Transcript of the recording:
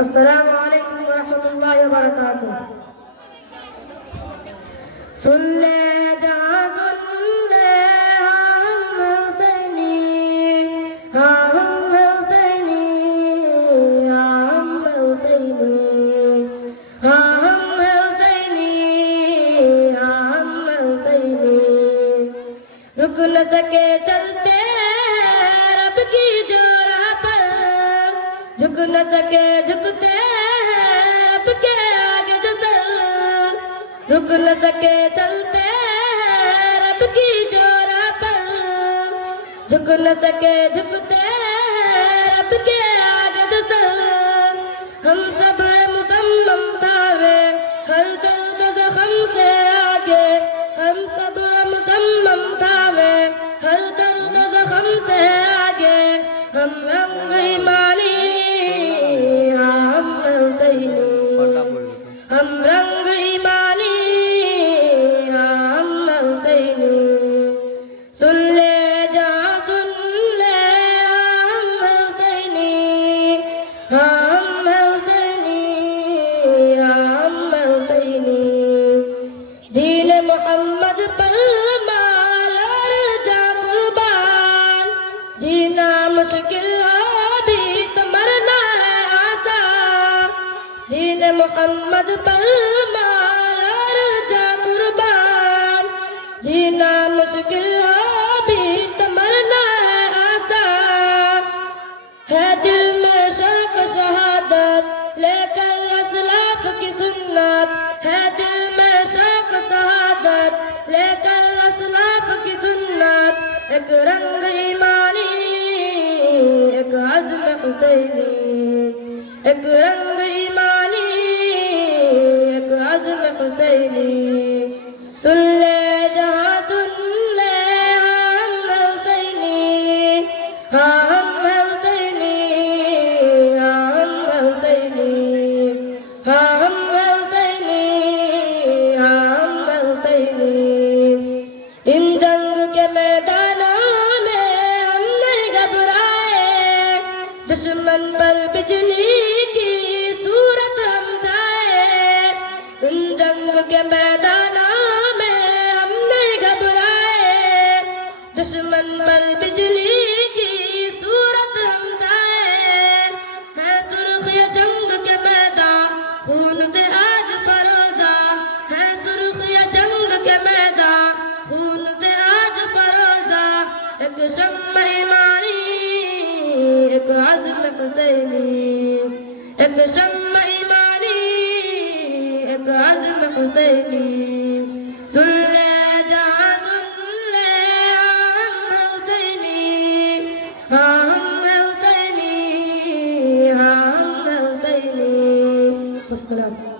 अस्सलामु अलैकुम वरहमतुल्लाहि वबरकातुह। सुन ले जहाँ सुन ले हम हुसैनी, हाँ हम हुसैनी, हाँ हम हुसैनी, हाँ हम हुसैनी, हाँ हम हुसैनी। रुक न सके चलते हैं रब की जो राह पर, झुक न सके झुकते हैं रब के आगे जो सर, रुक न सके चलते हैं रब की जो राह पर, झुक न सके झुकते हैं रब के आगे जो सर। हम सब मुसम्मम थावे हर दर्द जख्म से आगे, हम सब मुसम्मम थावे हर दर्द जख्म से आगे। हम रंग ईमानी, हाँ हम हुसैनी, हम रंग ईमानी, हाँ हम हुसैनी। सुन ले जहाँ सुन ले हाँ हम हुसैनी, हाँ हम हुसैनी, हाँ हम हुसैनी। दीन मोहम्मद पर माल और जा कुर्बान, जीना मुश्किल अभी तो मरना है आसान। दीन मोहम्मद पर माल और जा कुर्बान, जीना मुश्किल अभी तो मरना है आसान। है दिल में शौक शहादत लेकर असलाफ की सुन्नत, है दिल में शौक शहादत लेकर असलाफ की सुन्नत। एक रंग ईमानी, एक अज़्म हुसैनी, एक रंग ईमानी, एक अज़्म हुसैनी। सुन ले जहाँ सुन ले हाँ हम हुसैनी, हाँ हम हुसैनी, हाँ हम हुसैनी, हाँ हम हुसैनी, हाँ हम हुसैनी। इन जंग के मैदानों में हम नहीं घबराए, दुश्मन पर बिजली की सूरत हम छाए। इन जंग के मैदानों में हम नहीं घबराए, दुश्मन पर बिजली की सूरत हम छाए। है सुर्ख ये जंग के मैदान खून से आज फरोजा, है सुर्ख ये जंग के मैदान खून से आज फरोजा। एक शम्म ईमानी, एक अज़्म हुसैनी, एक शम्म ईमानी, एक अज़्म हुसैनी। सुन ले जहाँ सुन ले हाँ हम हुसैनी, हाँ हम हुसैनी, हाँ हम हुसैनी। अस्सलाम।